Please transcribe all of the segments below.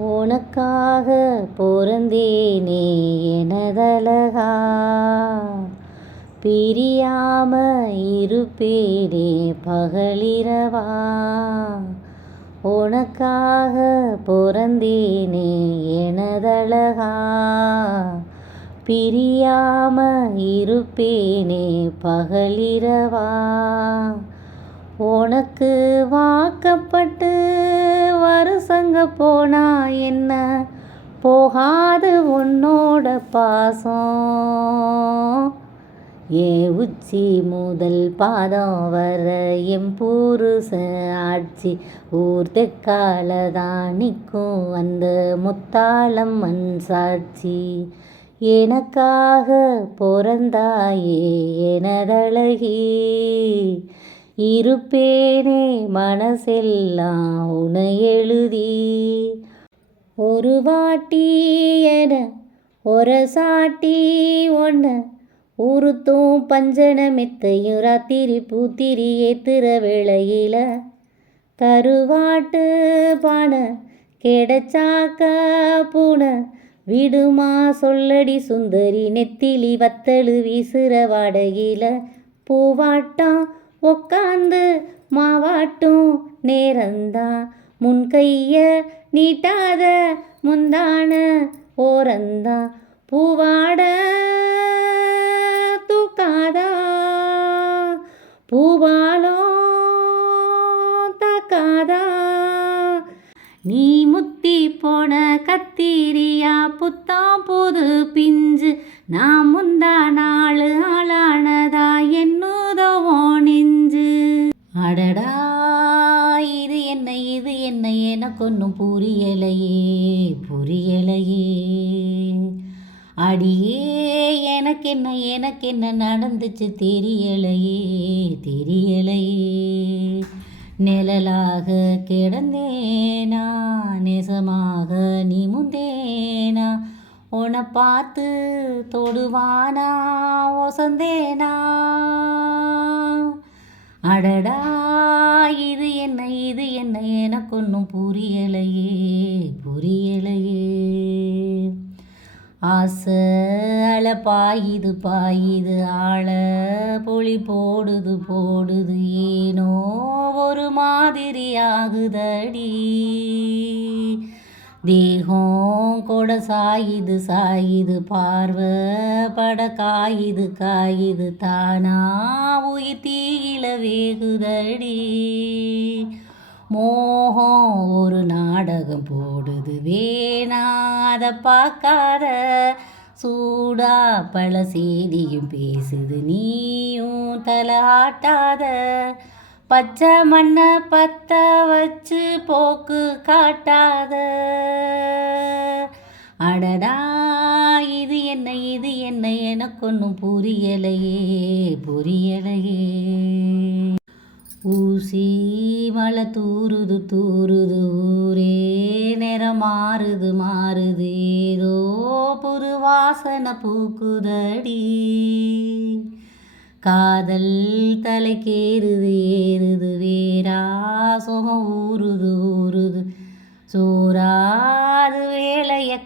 உனக்காக பொறந்தேனே எனதழகா பிரியாம இருப்பேனே பகலிரவா. உனக்காக பொறந்தேனே எனதழகா பிரியாம இருப்பேனே பகலிரவா. உனக்கு வாக்கப்பட்டு அங்கே போனா என்ன? போகாது உன்னோட பாசம். ஏ உச்சி முதல் பாதம் வர எம் புருஷ ஆட்சி. ஊர் தெக்கால தான் நிற்கும் அந்த முத்தாளம் மண் சாட்சி. எனக்காக பிறந்தாயே எனதழகி. இருப்பேனே மனசெல்லாம் உனை எழுதி. ஒரு வாட்டி என ஒரு சாட்டி ஒன்ன உருத்தும் பஞ்சன மெத்தையும் ராத்திரி பூத்திரி ஏத்துற வேளையில கருவாட்டு பானை கிடைச்சாக்க பூனை விடுமா சொல்லடி சுந்தரி நெத்திலி வத்தலு வீசுற வாடகையில் பூவாட்டம் உக்காந்து மாவாட்டும் நேரந்தான் முன் கைய நீட்டாத முந்தான ஓரந்தான் பூவாட தூக்காதா. பூவாலோ தக்காதா. நீ முத்தி போன கத்திரியா. புத்தம் புது பிஞ்சு. நான் முந்தா நாள் ஆளானதா. என்னும் அடடா இது என்ன இது என்ன எனக்கொன்னும் புரியலையே புரியலையே. அடியே எனக்கு என்ன எனக்கு என்ன நடந்துச்சு தெரியலையே தெரியலையே. நிழலாக கிடந்தேனா நெசமாக நிமுந்தேனா உன பார்த்து தொடுவானா ஒசந்தேனா. அடடா இது என்ன இது என்ன எனக்கு ஒன்றும் புரியலையே புரியலையே. ஆசை அல பாயுது பாயுது ஆள பொழி போடுது போடுது ஏனோ ஒரு மாதிரி ஆகுதடி. தேகம் கொட சாயுது சாயுது பார்வை பட காயுது காயுது தானா உயிர் தீ வேகுதடி. மோகம் ஒரு நாடகம் போடுது வேணாத பார்க்காத. சூடா பல செய்தியும் பேசுது நீயும் தலை ஆட்டாத. பச்சை மண்ணை பத்த வச்சு போக்கு காட்டாத. அடடா இது என்ன இது என்ன எனக்கு ஒன்றும் புரியலையே புரியலையே. ஊசி மழை தூறுது தூறுது ஊரே நிறம் மாறுது மாறுது. ஏதோ புது வாசனை பூக்குதடி. காதல் தலைக்கேறுது ஏறுது வேறா சுகம் ஊறுது ஊறுது சோறாது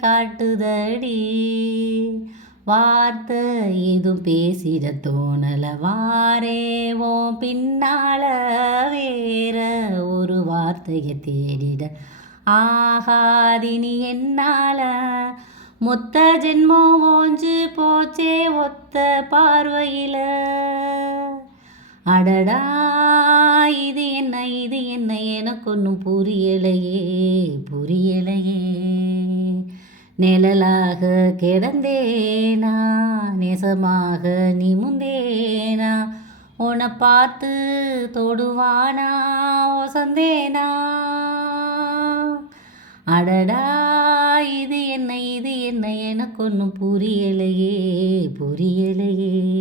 காட்டுதடி. வார்த்தை எதுவும் பேசிட தோணல. வாரேவோம் பின்னால வேற ஒரு வார்த்தையை தேடிட. ஆகாதினி என்னால. மொத்த ஜென்மம் ஓஞ்சு போச்சே ஒத்த பார்வையில். அடடா இது என்ன இது என்ன எனக்கு ஒன்றும் புரியலையே புரியலையே. நிழலாக கிடந்தேனா நெசமாக நிமுந்தேனா உன்னை பார்த்து தொடுவானா ஒசந்தேனா? அடடா இது என்ன இது என்ன எனக்கு ஒன்றும் புரியலையே புரியலையே.